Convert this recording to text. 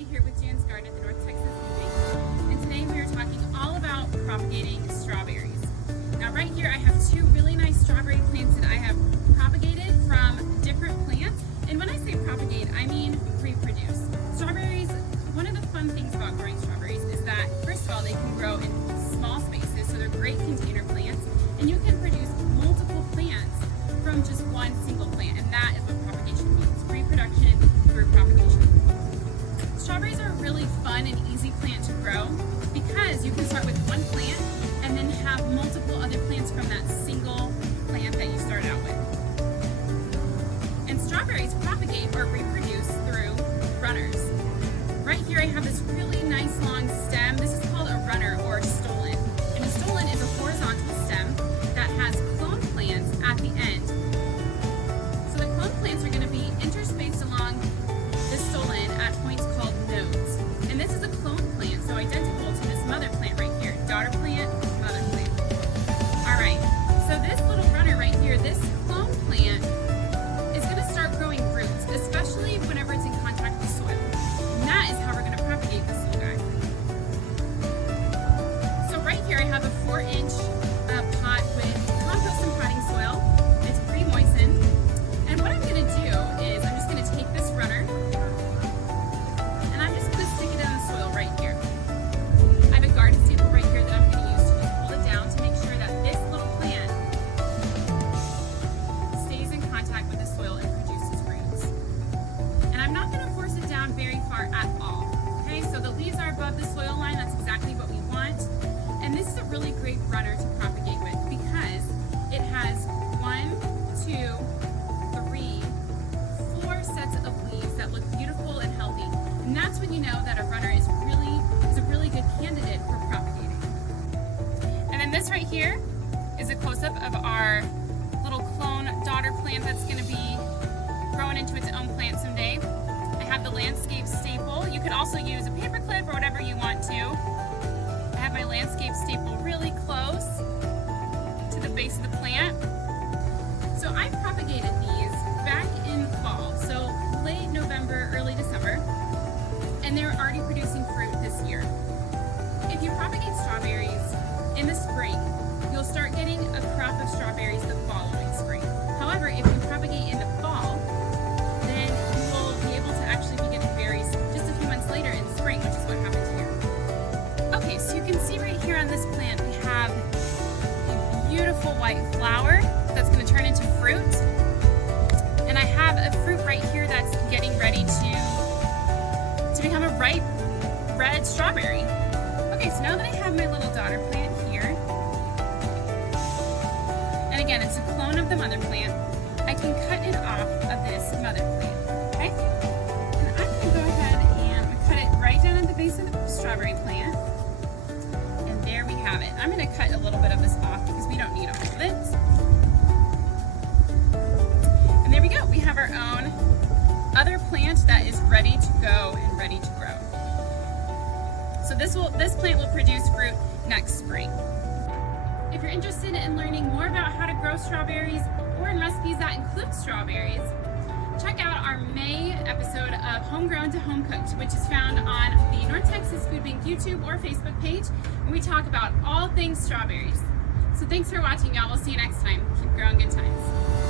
Molly here with Jan's Garden at the North Texas Food Bank, and today we are talking all about propagating strawberries. Now right here I have two really nice strawberry plants that I have propagated from different plants, and when I say propagate I mean reproduce. Strawberries, one of the fun things about growing strawberries is that first of all they can grow in small spaces, so they're great container plants, and you can produce multiple plants from just one single plant, and that is what propagation means, reproduction through propagation. Strawberries are a really fun and easy plant to grow because you can start with one plant and then have multiple other plants from that single plant that you start out with. And strawberries propagate or reproduce through runners. Right here I have this really nice long stem. This is called a runner or a stolon. And a stolon is a horizontal stem that has clone plants at the end. So the clone plants are going to be interspaced along the stolon at points called nodes. And this is a clone plant, so identical to this mother plant right here. Daughter plant, mother plant. Alright, so this little runner right here, this clone plant is going to start growing roots, especially whenever it's in contact with soil. And that is how we're going to propagate this little guy. So right here I have a 4-inch pot with compost and potting soil. It's pre-moistened. And what I'm going to do is I'm just going to take this runner and I'm just going to stick it in the soil right here. I have a garden staple right here that I'm going to use to just hold it down to make sure that this little plant stays in contact with the soil and produces roots. And I'm not going to force it down very far at all. Okay, so the leaves are above the soil line. That's exactly what we want. And this is a really great runner to propagate with because it has 1, 2, 3, 4 sets of leaves that look beautiful and healthy. And that's when you know that a runner is a really good candidate for propagating. And then this right here is a close-up of our little clone daughter plant that's going to be growing into its own plant someday. I have the landscape staple. You could also use a paper clip or whatever you want to. I have my landscape staple really close to the base of the plant. So I propagated these back in fall, so late November, early December, and they're already producing fruit this year. If you propagate strawberries in the spring, you'll start getting a crop of strawberries the following spring. However, if you propagate in the fall, then you will be able to actually be getting berries just a few months later in the spring, which is what happened here. Okay, so you can see right here on this plant we have a beautiful white flower that's going to turn into fruit. And I have a fruit right here that's getting ready to become a ripe red strawberry. Okay, so now that I have my little daughter plant here, and again, it's a clone of the mother plant, I can cut it off of this mother plant, okay? And I'm going to go ahead and cut it right down at the base of the strawberry plant. And there we have it. I'm going to cut a little bit of this off because we don't need all of it. And there we go. We have our own other plant that is ready to go and ready to grow. So this plant will produce fruit next spring. If you're interested in learning more about how to grow strawberries or in recipes that include strawberries, check out our May episode of Homegrown to Home Cooked, which is found on the North Texas Food Bank YouTube or Facebook page, and we talk about all things strawberries. So thanks for watching, y'all. We'll see you next time. Keep growing good times.